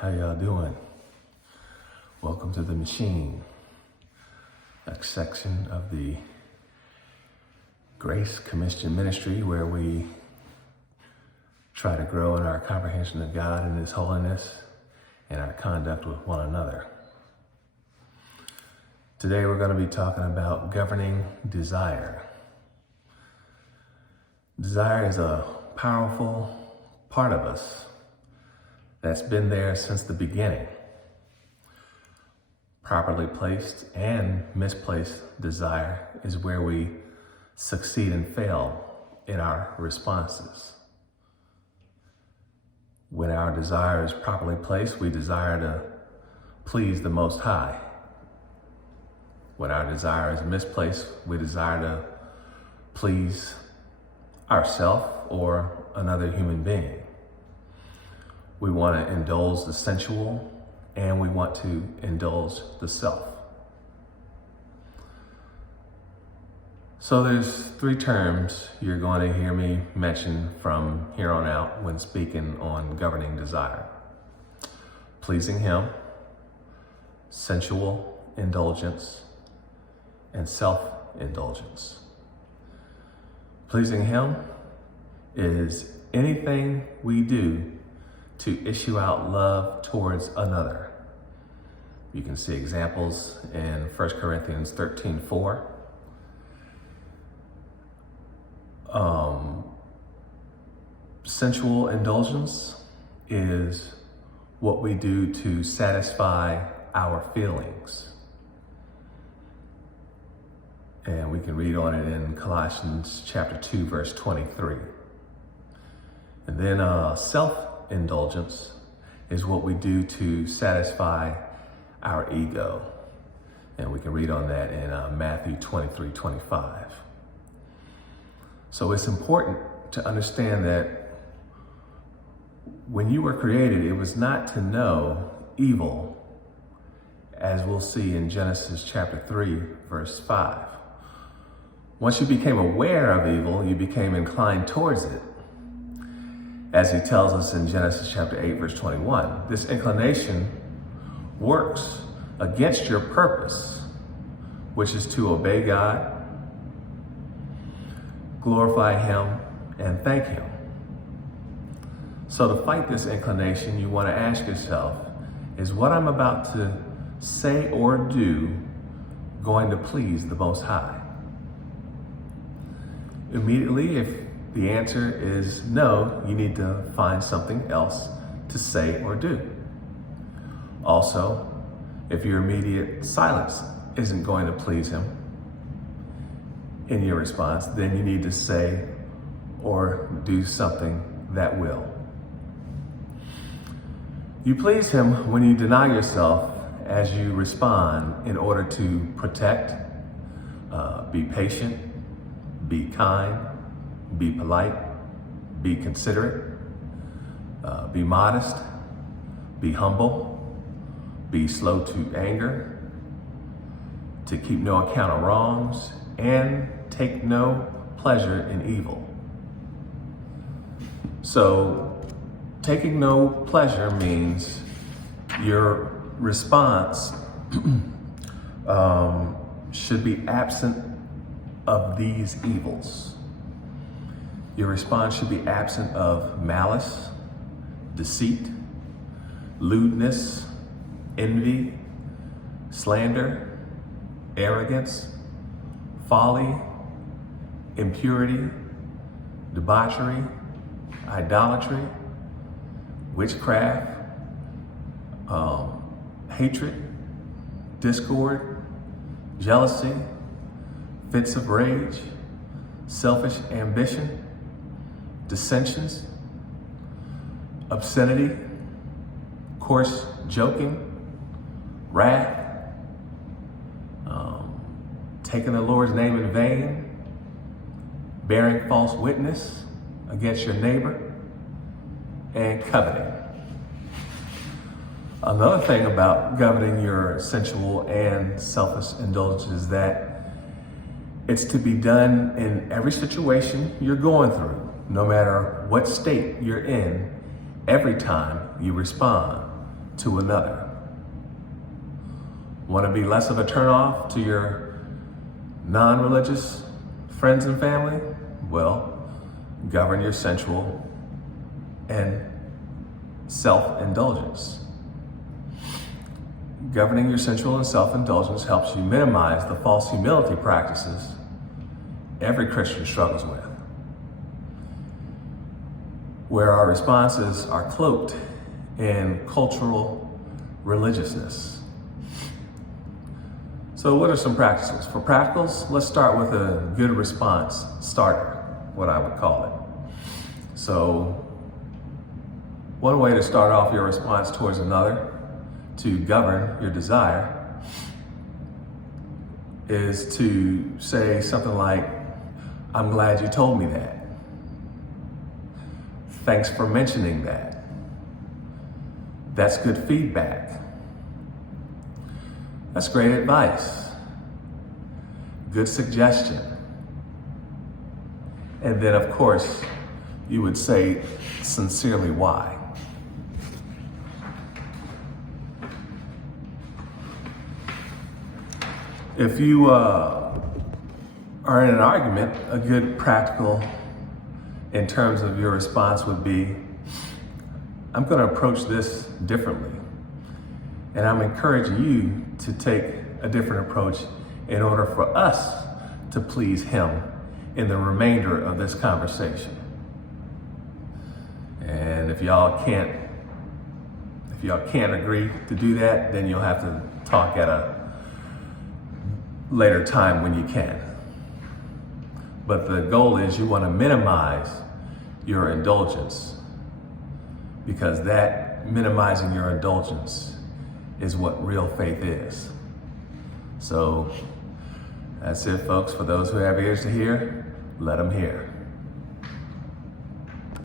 How y'all doing? Welcome to the machine, a section of the Grace Commission Ministry where we try to grow in our comprehension of God and His holiness and our conduct with one another. Today we're going to be talking about governing desire. Desire is a powerful part of us that's been there since the beginning. Properly placed and misplaced desire is where we succeed and fail in our responses. When our desire is properly placed, we desire to please the Most High. When our desire is misplaced, we desire to please ourselves or another human being. We want to indulge the sensual and we want to indulge the self. So there's three terms you're going to hear me mention from here on out when speaking on governing desire: pleasing Him, sensual indulgence, and self-indulgence. Pleasing Him is anything we do to issue out love towards another. You can see examples in 1 Corinthians 13:4. Sensual indulgence is what we do to satisfy our feelings. And we can read on it in Colossians chapter 2, verse 23. And then self-indulgence is what we do to satisfy our ego. And we can read on that in Matthew 23:25. So it's important to understand that when you were created, it was not to know evil, as we'll see in Genesis chapter 3, verse 5. Once you became aware of evil, you became inclined towards it. As He tells us in Genesis chapter 8, verse 21, this inclination works against your purpose, which is to obey God, glorify Him, and thank Him. So to fight this inclination, you want to ask yourself, is what I'm about to say or do going to please the Most High? Immediately, if the answer is no, you need to find something else to say or do. Also, if your immediate silence isn't going to please Him in your response, then you need to say or do something that will. You please Him when you deny yourself as you respond in order to protect, be patient, be kind, be polite, be considerate, be modest, be humble, be slow to anger, to keep no account of wrongs, and take no pleasure in evil. So, taking no pleasure means your response should be absent of these evils. Your response should be absent of malice, deceit, lewdness, envy, slander, arrogance, folly, impurity, debauchery, idolatry, witchcraft, hatred, discord, jealousy, fits of rage, selfish ambition, dissensions, obscenity, coarse joking, wrath, taking the Lord's name in vain, bearing false witness against your neighbor, and coveting. Another thing about governing your sensual and selfish indulgence is that it's to be done in every situation you're going through, no matter what state you're in, every time you respond. to another. Want to be less of a turnoff to your non-religious friends and family? Well, govern your sensual and self-indulgence. Governing your sensual and self-indulgence helps you minimize the false humility practices every Christian struggles with, where our responses are cloaked in cultural religiousness. So what are some practices? For practicals, let's start with a good response starter, what I would call it. So one way to start off your response towards another to govern your desire is to say something like, I'm glad you told me that. Thanks for mentioning that. That's good feedback. That's great advice. Good suggestion. And then, of course, you would say sincerely why. If you are in an argument, a good practical in terms of your response would be, I'm going to approach this differently. And I'm encouraging you to take a different approach in order for us to please him in the remainder of this conversation. And if y'all can't agree to do that, then you'll have to talk at a later time when you can. But the goal is you want to minimize your indulgence, because that minimizing your indulgence is what real faith is. So that's it, folks. For those who have ears to hear, let them hear.